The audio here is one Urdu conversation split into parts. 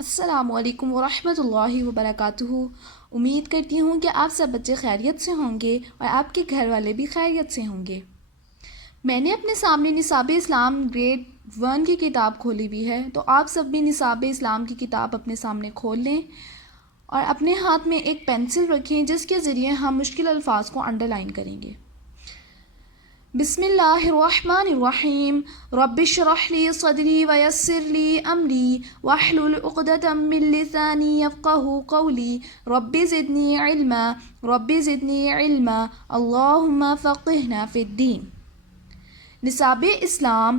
السلام علیکم ورحمۃ اللہ وبرکاتہ۔ امید کرتی ہوں کہ آپ سب بچے خیریت سے ہوں گے اور آپ کے گھر والے بھی خیریت سے ہوں گے۔ میں نے اپنے سامنے نصاب اسلام گریڈ 1 کی کتاب کھولی ہوئی ہے، تو آپ سب بھی نصاب اسلام کی کتاب اپنے سامنے کھول لیں اور اپنے ہاتھ میں ایک پینسل رکھیں جس کے ذریعے ہم مشکل الفاظ کو انڈر لائن کریں گے۔ بسم اللہ الرحمن الرحیم۔ رب اشرح لی صدری ویسر لی امری واحلل عقدۃ من لسانی یفقہوا قولی۔ رب زدنی علما رب زدنی علما اللہم فقہنا فی الدین۔ نصاب اسلام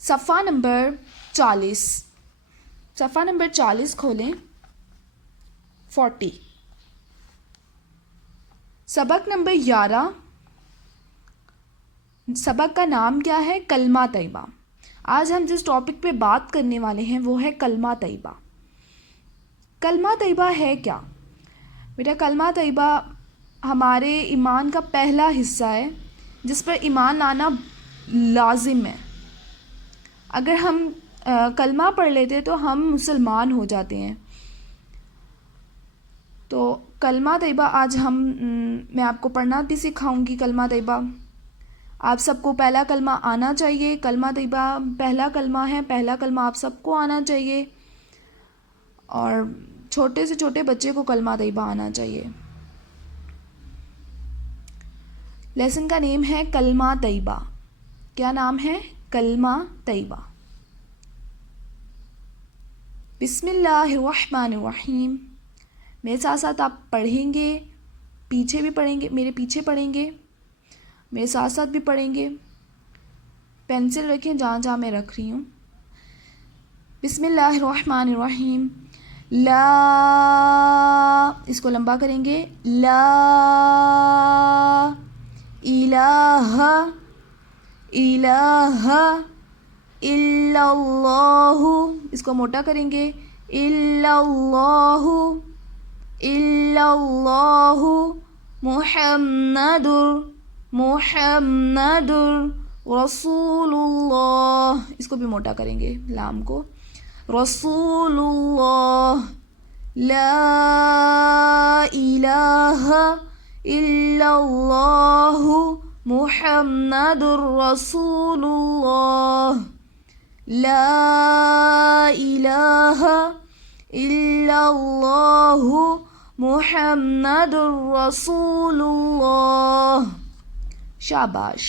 صفحہ نمبر 40، صفحہ نمبر 40 کھولیں۔ 40 سبق نمبر 11، سبق کا نام کیا ہے؟ کلمہ طیبہ۔ آج ہم جس ٹاپک پہ بات کرنے والے ہیں وہ ہے کلمہ طیبہ۔ کلمہ طیبہ ہے کیا؟ بیٹا کلمہ طیبہ ہمارے ایمان کا پہلا حصہ ہے جس پر ایمان لانا لازم ہے۔ اگر ہم کلمہ پڑھ لیتے تو ہم مسلمان ہو جاتے ہیں۔ تو کلمہ طیبہ آج میں آپ کو پڑھنا بھی سکھاؤں گی۔ کلمہ طیبہ آپ سب کو پہلا کلمہ آنا چاہیے۔ کلمہ طیبہ پہلا کلمہ ہے، پہلا کلمہ آپ سب کو آنا چاہیے اور چھوٹے سے چھوٹے بچے کو کلمہ طیبہ آنا چاہیے۔ لیسن کا نیم ہے کلمہ طیبہ۔ کیا نام ہے؟ کلمہ طیبہ۔ بسم اللہ الرحمن الرحیم۔ میرے ساتھ ساتھ آپ پڑھیں گے، پیچھے بھی پڑھیں گے، میرے پیچھے پڑھیں گے، میرے ساتھ ساتھ بھی پڑھیں گے۔ پینسل رکھیں جہاں جہاں میں رکھ رہی ہوں۔ بسم اللہ الرحمن الرحیم۔ لا، اس کو لمبا کریں گے، لا الہ الہ الا اللہ، اس کو موٹا کریں گے، الا اللہ الا اللہ محمد محمد رسول اللہ، اس کو بھی موٹا کریں گے لام کو، رسول اللہ لا الہ الا اللہ محمد رسول اللہ لا الہ الا اللہ محمد رسول اللہ۔ شاباش،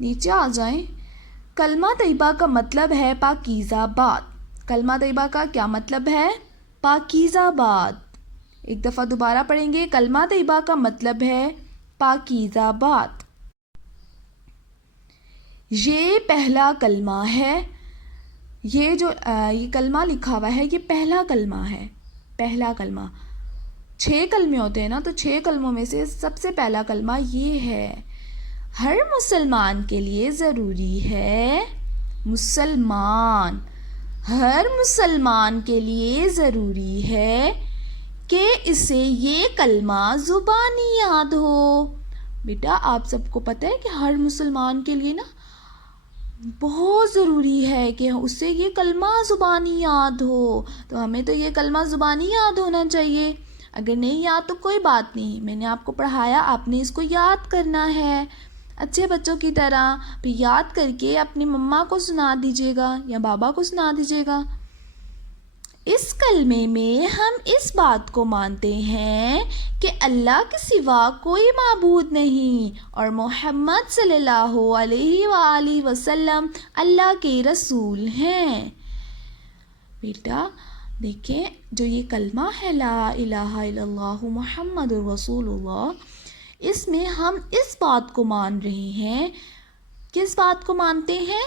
نیچے آ جائیں۔ کلمہ طیبہ کا مطلب ہے پاکیزہ بات۔ کلمہ طیبہ کا کیا مطلب ہے؟ پاکیزہ بات۔ ایک دفعہ دوبارہ پڑھیں گے۔ کلمہ طیبہ کا مطلب ہے پاکیزہ بات۔ یہ پہلا کلمہ ہے، یہ جو یہ کلمہ لکھا ہوا ہے یہ پہلا کلمہ ہے۔ پہلا کلمہ 6 کلمے ہوتے ہیں نا، تو 6 کلموں میں سے سب سے پہلا کلمہ یہ ہے۔ ہر مسلمان کے لیے ضروری ہے، مسلمان، ہر مسلمان کے لیے ضروری ہے کہ اسے یہ کلمہ زبانی یاد ہو۔ بیٹا آپ سب کو پتہ ہے کہ ہر مسلمان کے لیے نا بہت ضروری ہے کہ اسے یہ کلمہ زبانی یاد ہو، تو ہمیں تو یہ کلمہ زبانی یاد ہونا چاہیے۔ اگر نہیں یاد تو کوئی بات نہیں، میں نے آپ کو پڑھایا، آپ نے اس کو یاد کرنا ہے اچھے بچوں کی طرح، پھر یاد کر کے اپنی مما کو سنا دیجیے گا یا بابا کو سنا دیجیے گا۔ اس کلمے میں ہم اس بات کو مانتے ہیں کہ اللہ کے سوا کوئی معبود نہیں اور محمد صلی اللہ علیہ وآلہ وسلم اللہ کے رسول ہیں۔ بیٹا دیکھیں، جو یہ کلمہ ہے لا الہ الا اللہ محمد رسول اللہ، اس میں ہم اس بات کو مان رہے ہیں۔ کس بات کو مانتے ہیں؟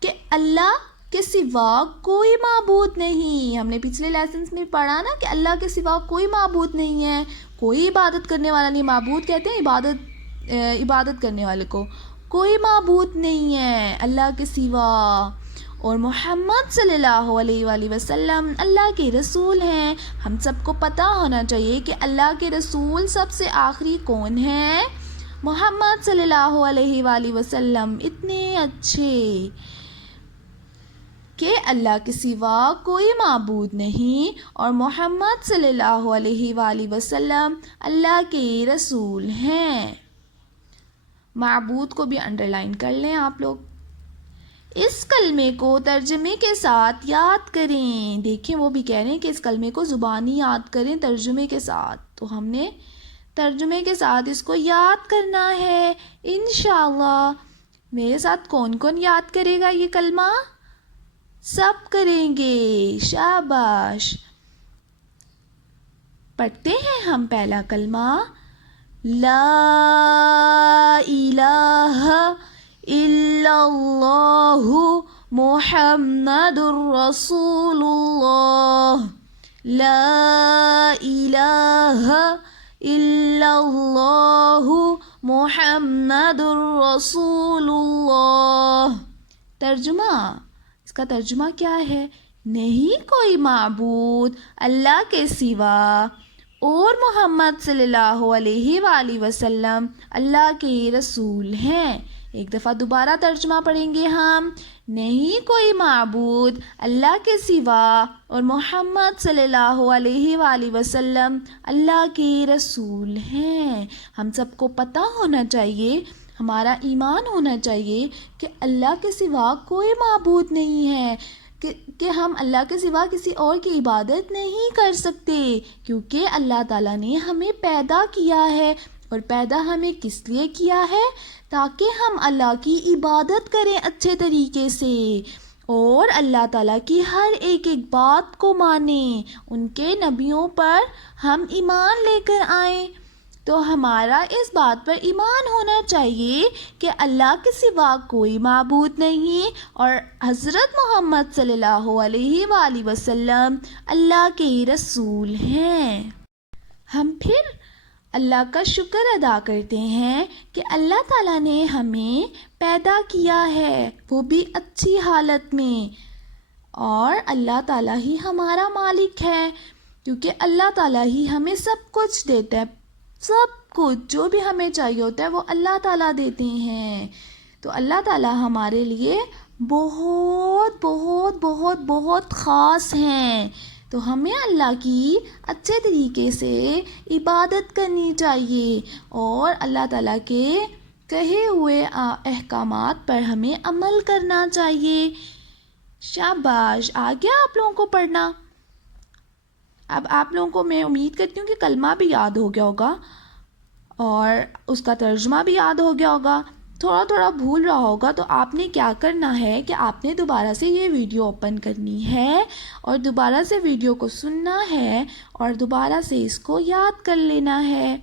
کہ اللہ کے سوا کوئی معبود نہیں۔ ہم نے پچھلے لیسنز میں پڑھا نا کہ اللہ کے سوا کوئی معبود نہیں ہے، کوئی عبادت کرنے والا نہیں۔ معبود کہتے ہیں عبادت کرنے والے کو۔ کوئی معبود نہیں ہے اللہ کے سوا، اور محمد صلی اللہ علیہ وآلہ وسلم اللہ کے رسول ہیں۔ ہم سب کو پتہ ہونا چاہیے کہ اللہ کے رسول سب سے آخری کون ہیں؟ محمد صلی اللہ علیہ وآلہ وسلم۔ اتنے اچھے کہ اللہ کے سوا کوئی معبود نہیں اور محمد صلی اللہ علیہ وآلہ وسلم اللہ کے رسول ہیں۔ معبود کو بھی انڈر لائن کر لیں آپ لوگ۔ اس کلمے کو ترجمے کے ساتھ یاد کریں۔ دیکھیں وہ بھی کہہ رہے ہیں کہ اس کلمے کو زبانی یاد کریں ترجمے کے ساتھ، تو ہم نے ترجمے کے ساتھ اس کو یاد کرنا ہے انشاءاللہ۔ میرے ساتھ کون کون یاد کرے گا یہ کلمہ؟ سب کریں گے، شاباش۔ پڑھتے ہیں ہم پہلا کلمہ، لا الہ الا اللہ محمد رسول اللہ، لا الہ الا اللہ محمد رسول اللہ۔ ترجمہ، اس کا ترجمہ کیا ہے؟ نہیں کوئی معبود اللہ کے سوا اور محمد صلی اللہ علیہ وآلہ وسلم اللہ کے رسول ہیں۔ ایک دفعہ دوبارہ ترجمہ پڑھیں گے ہم، نہیں کوئی معبود اللہ کے سوا اور محمد صلی اللہ علیہ وآلہ وسلم اللہ کے رسول ہیں۔ ہم سب کو پتہ ہونا چاہیے، ہمارا ایمان ہونا چاہیے کہ اللہ کے سوا کوئی معبود نہیں ہے، کہ ہم اللہ کے سوا کسی اور کی عبادت نہیں کر سکتے، کیونکہ اللہ تعالیٰ نے ہمیں پیدا کیا ہے، اور پیدا ہمیں کس لیے کیا ہے؟ تاکہ ہم اللہ کی عبادت کریں اچھے طریقے سے، اور اللہ تعالیٰ کی ہر ایک بات کو مانیں، ان کے نبیوں پر ہم ایمان لے کر آئیں۔ تو ہمارا اس بات پر ایمان ہونا چاہیے کہ اللہ کے سوا کوئی معبود نہیں اور حضرت محمد صلی اللہ علیہ وآلہ وسلم اللہ کے رسول ہیں۔ ہم پھر اللہ کا شکر ادا کرتے ہیں کہ اللہ تعالیٰ نے ہمیں پیدا کیا ہے، وہ بھی اچھی حالت میں، اور اللہ تعالیٰ ہی ہمارا مالک ہے، کیونکہ اللہ تعالیٰ ہی ہمیں سب کچھ دیتا ہے، سب کچھ جو بھی ہمیں چاہیے ہوتا ہے وہ اللہ تعالیٰ دیتے ہیں۔ تو اللہ تعالیٰ ہمارے لیے بہت بہت بہت بہت خاص ہیں، تو ہمیں اللہ کی اچھے طریقے سے عبادت کرنی چاہیے اور اللہ تعالیٰ کے کہے ہوئے احکامات پر ہمیں عمل کرنا چاہیے۔ شاباش، آ گیا آپ لوگوں کو پڑھنا؟ اب آپ لوگوں کو میں امید کرتی ہوں کہ کلمہ بھی یاد ہو گیا ہوگا اور اس کا ترجمہ بھی یاد ہو گیا ہوگا۔ تھوڑا تھوڑا بھول رہا ہوگا تو آپ نے کیا کرنا ہے کہ آپ نے دوبارہ سے یہ ویڈیو اوپن کرنی ہے اور دوبارہ سے ویڈیو کو سننا ہے اور دوبارہ سے اس کو یاد کر لینا ہے۔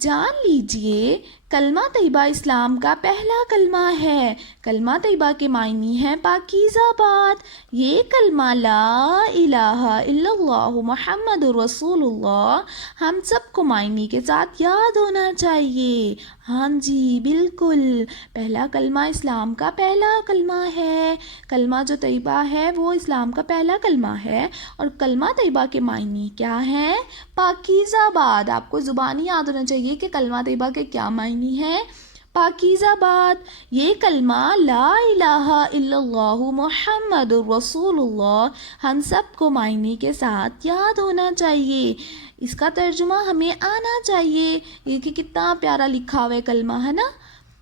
جان لیجئے کلمہ طیبہ اسلام کا پہلا کلمہ ہے۔ کلمہ طیبہ کے معنی ہیں پاکیزہ بات۔ یہ کلمہ لا الہ الا اللہ محمد رسول اللہ ہم سب کو معنی کے ساتھ یاد ہونا چاہیے۔ ہاں جی بالکل، پہلا کلمہ اسلام کا پہلا کلمہ ہے۔ کلمہ جو طیبہ ہے وہ اسلام کا پہلا کلمہ ہے، اور کلمہ طیبہ کے معنی کیا ہیں؟ پاکیزہ بات۔ آپ کو زبانی یاد ہونا چاہیے کہ کلمہ طیبہ کے کیا معنی ہے؟ پاکیزہ بات۔ یہ کلمہ لا الہ الا اللہ محمد رسول اللہ ہم سب کو معنی کے ساتھ یاد ہونا چاہیے۔ اس کا ترجمہ ہمیں آنا چاہیے۔ یہ کہ کتنا پیارا لکھا ہوا ہے کلمہ، ہے نا؟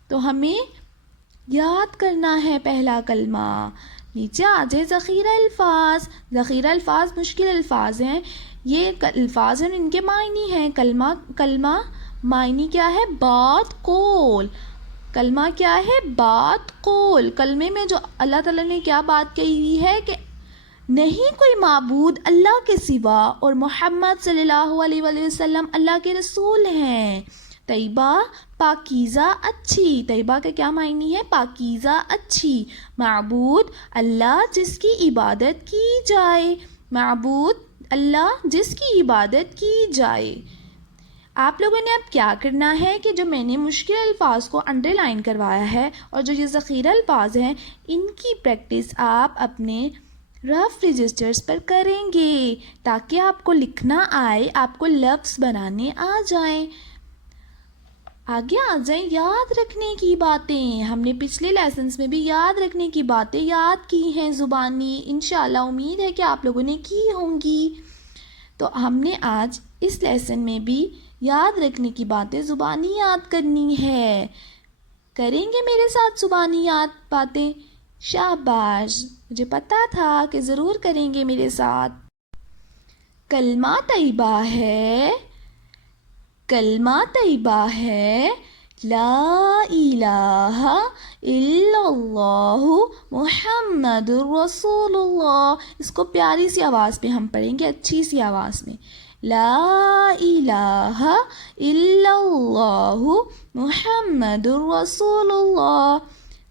تو ہمیں یاد کرنا ہے پہلا کلمہ۔ نیچے آ جائے ذخیرہ الفاظ۔ ذخیرہ الفاظ مشکل الفاظ ہیں، یہ الفاظ ہیں، ان کے معنی ہیں۔ کلمہ معنی کیا ہے؟ بات قول۔ کلمہ کیا ہے؟ بات قول۔ کلمے میں جو اللہ تعالیٰ نے کیا بات کہی ہے کہ نہیں کوئی معبود اللہ کے سوا اور محمد صلی اللہ علیہ وآلہ وسلم اللہ کے رسول ہیں۔ طیبہ پاکیزہ اچھی۔ طیبہ کا کیا معنی ہے؟ پاکیزہ اچھی۔ معبود اللہ جس کی عبادت کی جائے۔ معبود اللہ جس کی عبادت کی جائے۔ آپ لوگوں نے اب کیا کرنا ہے کہ جو میں نے مشکل الفاظ کو انڈر لائن کروایا ہے اور جو یہ ذخیرہ الفاظ ہیں ان کی پریکٹس آپ اپنے رف رجسٹرز پر کریں گے تاکہ آپ کو لکھنا آئے، آپ کو لفظ بنانے آ جائیں۔ آگے آ جائیں یاد رکھنے کی باتیں. ہم نے پچھلے لیسنس میں بھی یاد رکھنے کی باتیں یاد کی ہیں زبانی. انشاءاللہ امید ہے کہ آپ لوگوں نے کی ہوں گی. تو ہم نے آج اس لیسن میں بھی یاد رکھنے کی باتیں زبانی یاد کرنی ہے. کریں گے میرے ساتھ زبانی یاد باتیں؟ شاباش، مجھے پتا تھا کہ ضرور کریں گے میرے ساتھ. کلمہ طیبہ ہے، کلمہ طیبہ ہے لا الہ الا اللہ محمد رسول اللہ. اس کو پیاری سی آواز پہ ہم پڑھیں گے، اچھی سی آواز میں. لا الہ الا اللہ محمد رسول اللہ.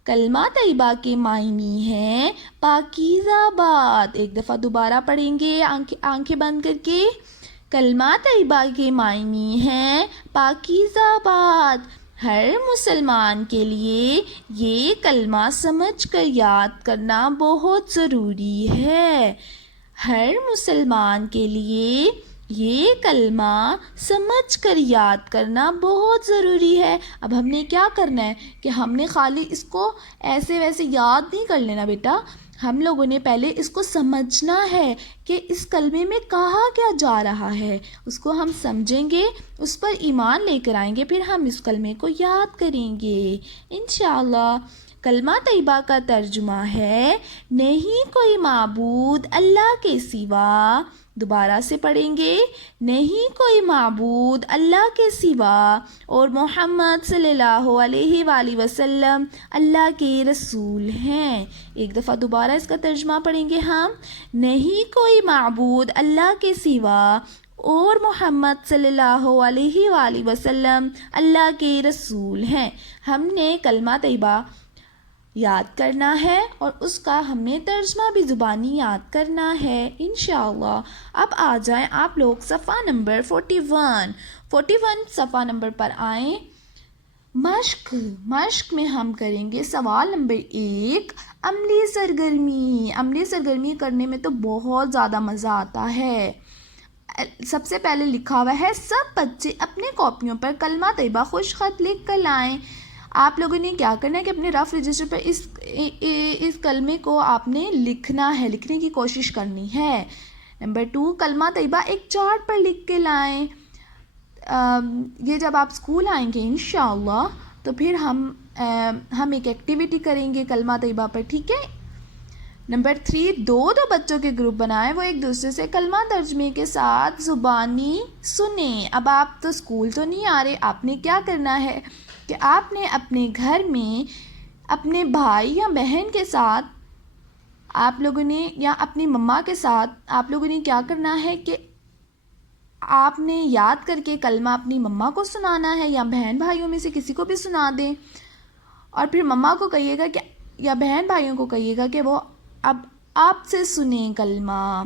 کلمہ طیبہ کے معنی ہیں پاکیزہ بات. ایک دفعہ دوبارہ پڑھیں گے آنکھیں بند کر کے. کلمہ طیبہ کے معنی ہیں پاکیزہ بات. ہر مسلمان کے لیے یہ کلمہ سمجھ کر یاد کرنا بہت ضروری ہے. ہر مسلمان کے لیے یہ کلمہ سمجھ کر یاد کرنا بہت ضروری ہے. اب ہم نے کیا کرنا ہے کہ ہم نے خالی اس کو ایسے ویسے یاد نہیں کر لینا بیٹا. ہم لوگوں نے پہلے اس کو سمجھنا ہے کہ اس کلمے میں کہا کیا جا رہا ہے. اس کو ہم سمجھیں گے، اس پر ایمان لے کر آئیں گے، پھر ہم اس کلمے کو یاد کریں گے انشاءاللہ. کلمہ طیبہ کا ترجمہ ہے نہیں کوئی معبود اللہ کے سوا. دوبارہ سے پڑھیں گے. نہیں کوئی معبود اللہ کے سوا اور محمد صلی اللہ علیہ وآلہ وسلم اللہ کے رسول ہیں. ایک دفعہ دوبارہ اس کا ترجمہ پڑھیں گے ہم. نہیں کوئی معبود اللہ کے سوا اور محمد صلی اللہ علیہ وآلہ وسلم اللہ کے رسول ہیں. ہم نے کلمہ طیبہ یاد کرنا ہے اور اس کا ہم نے ترجمہ بھی زبانی یاد کرنا ہے انشاءاللہ. اب آ جائیں آپ لوگ صفحہ نمبر 41 صفحہ نمبر پر آئیں. مشق میں ہم کریں گے سوال نمبر 1 عملی سرگرمی. عملی سرگرمی کرنے میں تو بہت زیادہ مزہ آتا ہے. سب سے پہلے لکھا ہوا ہے سب بچے اپنے کاپیوں پر کلمہ طیبہ خوش خط لکھ کر لائیں. آپ لوگوں نے کیا کرنا ہے کہ اپنے رف رجسٹر پر اس کلمے کو آپ نے لکھنا ہے، لکھنے کی کوشش کرنی ہے. نمبر 2 کلمہ طیبہ ایک چارٹ پر لکھ کے لائیں. یہ جب آپ اسکول آئیں گے انشاءاللہ تو پھر ہم ایک ایکٹیویٹی کریں گے کلمہ طیبہ پر، ٹھیک ہے. نمبر 3 دو بچوں کے گروپ بنائیں، وہ ایک دوسرے سے کلمہ ترجمے کے ساتھ زبانی سنیں. اب آپ تو اسکول تو نہیں آ رہے، آپ نے کیا کرنا ہے کہ آپ نے اپنے گھر میں اپنے بھائی یا بہن کے ساتھ آپ لوگوں نے یا اپنی مما کے ساتھ آپ لوگوں نے کیا کرنا ہے کہ آپ نے یاد کر کے کلمہ اپنی مما کو سنانا ہے یا بہن بھائیوں میں سے کسی کو بھی سنا دیں، اور پھر مما کو کہیے گا کہ یا بہن بھائیوں کو کہیے گا کہ وہ اب آپ سے سنیں کلمہ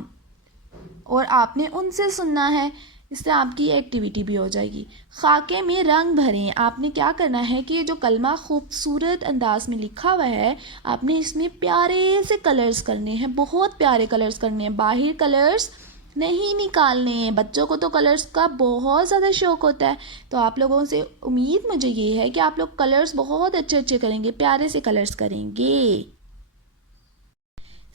اور آپ نے ان سے سننا ہے. اس سے آپ کی ایکٹیویٹی بھی ہو جائے گی. خاکے میں رنگ بھریں. آپ نے کیا کرنا ہے کہ یہ جو کلمہ خوبصورت انداز میں لکھا ہوا ہے آپ نے اس میں پیارے سے کلرز کرنے ہیں، بہت پیارے کلرز کرنے ہیں، باہر کلرز نہیں نکالنے ہیں. بچوں کو تو کلرز کا بہت زیادہ شوق ہوتا ہے، تو آپ لوگوں سے امید مجھے یہ ہے کہ آپ لوگ کلرز بہت اچھے کریں گے، پیارے سے کلرز کریں گے.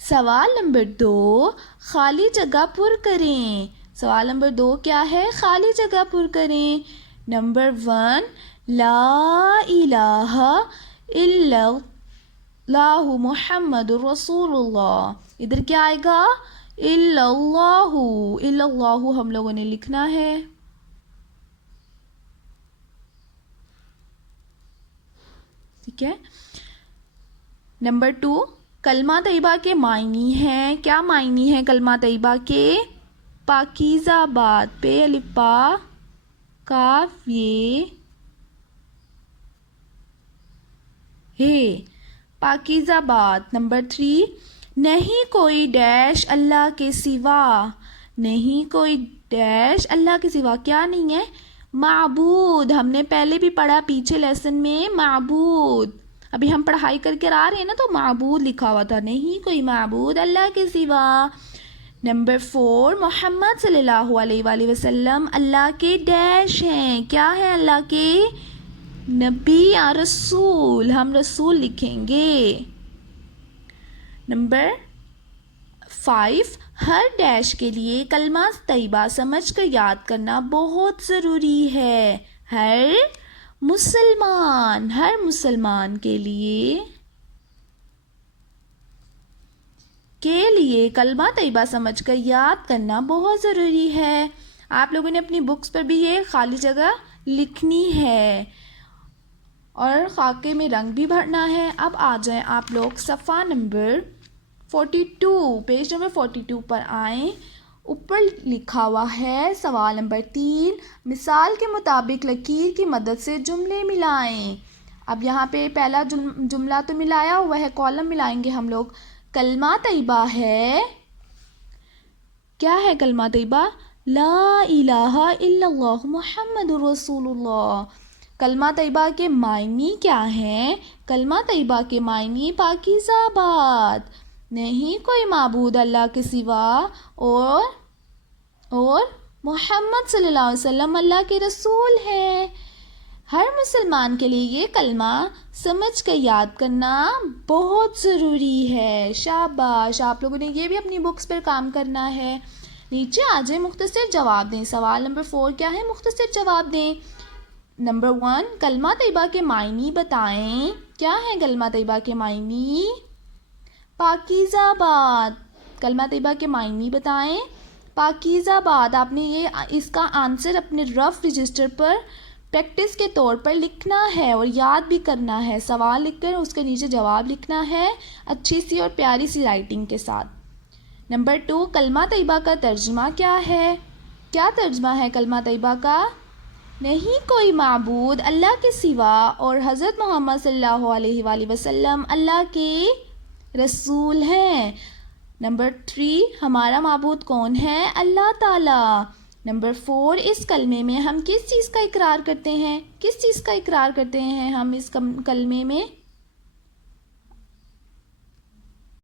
سوال نمبر 2 خالی جگہ پر کریں. سوال نمبر 2 کیا ہے؟ خالی جگہ پر کریں. نمبر 1 لا الہ الا اللہ محمد رسول اللہ. ادھر کیا آئے گا؟ الا اللہ ہم لوگوں نے لکھنا ہے. ٹھیک ہے. نمبر 2 کلمہ طیبہ کے معنی ہیں. کیا معنی ہیں کلمہ طیبہ کے؟ پاکیزہ بات. پے الف با کاف یہ ہے، پاکیزہ بات. نمبر 3 نہیں کوئی ڈیش اللہ کے سوا. نہیں کوئی ڈیش اللہ کے سوا. کیا نہیں ہے؟ معبود. ہم نے پہلے بھی پڑھا پیچھے لیسن میں معبود. ابھی ہم پڑھائی کر کے آ رہے ہیں نا، تو معبود لکھا ہوا تھا، نہیں کوئی معبود اللہ کے سوا. نمبر 4 محمد صلی اللہ علیہ وآلہ وسلم اللہ کے ڈیش ہیں. کیا ہیں اللہ کے؟ نبی یا رسول، ہم رسول لکھیں گے. نمبر 5، ہر ڈیش کے لیے کلمہ طیبہ سمجھ کر یاد کرنا بہت ضروری ہے. ہر مسلمان کے لیے کلمہ طیبہ سمجھ کر یاد کرنا بہت ضروری ہے. آپ لوگوں نے اپنی بکس پر بھی یہ خالی جگہ لکھنی ہے اور خاکے میں رنگ بھی بھرنا ہے. اب آ جائیں آپ لوگ صفحہ نمبر 42، پیج نمبر 42 پر آئیں. اوپر لکھا ہوا ہے سوال نمبر 3، مثال کے مطابق لکیر کی مدد سے جملے ملائیں. اب یہاں پہ پہلا جملہ تو ملایا ہوا ہے، کالم ملائیں گے ہم لوگ. کلمہ طیبہ ہے، کیا ہے کلمہ طیبہ؟ لا الہ الا اللہ محمد رسول اللہ. کلمہ طیبہ کے معنی کیا ہیں؟ کلمہ طیبہ کے معنی پاکیزہ بات، نہیں کوئی معبود اللہ کے سوا، اور محمد صلی اللہ علیہ وسلم اللہ کے رسول ہیں. ہر مسلمان کے لیے یہ کلمہ سمجھ کر یاد کرنا بہت ضروری ہے. شاباش، آپ لوگوں نے یہ بھی اپنی بکس پر کام کرنا ہے. نیچے آ جائیں، مختصر جواب دیں. سوال نمبر 4 کیا ہے؟ مختصر جواب دیں. نمبر 1، کلمہ طیبہ کے معنی بتائیں. کیا ہے کلمہ طیبہ کے معنی؟ پاکیزہ بات. کلمہ طیبہ کے معنی بتائیں. پاکیزہ بات. آپ نے اس کا آنسر اپنے رف رجسٹر پر پریکٹس کے طور پر لکھنا ہے اور یاد بھی کرنا ہے. سوال لکھ کر اس کے نیچے جواب لکھنا ہے اچھی سی اور پیاری سی رائٹنگ کے ساتھ. نمبر 2، کلمہ طیبہ کا ترجمہ کیا ہے؟ کیا ترجمہ ہے کلمہ طیبہ کا؟ نہیں کوئی معبود اللہ کے سوا اور حضرت محمد صلی اللہ علیہ وآلہ وسلم اللہ کے رسول ہیں. نمبر 3، ہمارا معبود کون ہے؟ اللہ تعالیٰ. نمبر 4، اس کلمے میں ہم کس چیز کا اقرار کرتے ہیں؟ کس چیز کا اقرار کرتے ہیں ہم اس کلمے میں؟